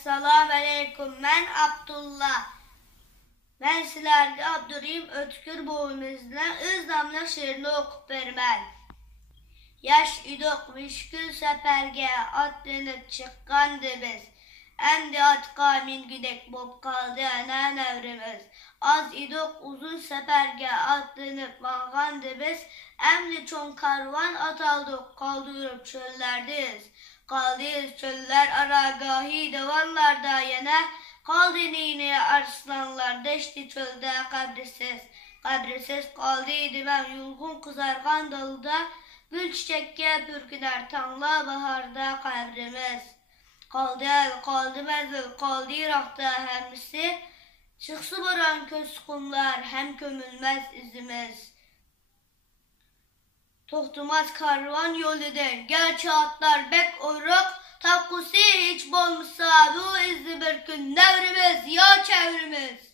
Assalamu aleykum, mən Abdullah. Mən sizlərə Abdurrahim Ötkür boyumuzdan öz namlı şiirini oxub verməl. Yaş idik müşkül səfərgə, atlanıb çıxqandı biz. Əmdi atqa mingidək bob qaldı ənən əvrimiz. Az idik uzun səfərgə, atlanıb mağandı biz. Əmdi çon karvan ataldıq, qaldırıb çöllərdiz. Qaldıyız çöller aragahi divanlarda yana, kaldı nini arslanlar deşti çölde kabrisiz. Kabrisiz kaldıydı ben yulgun kızargan dalıda, gül çiçekke pürküner tanla baharda kabrimiz. Kaldı el, kaldı mezil, kaldı irakta hemisi, çıksı boran köz kumlar hem kömülmez izimiz. Toxtumaz karvan yoludur, gerçi atlar bek oyraq, takusi hiç bolmasa bu izi bir gün devrimiz ya çevrimiz.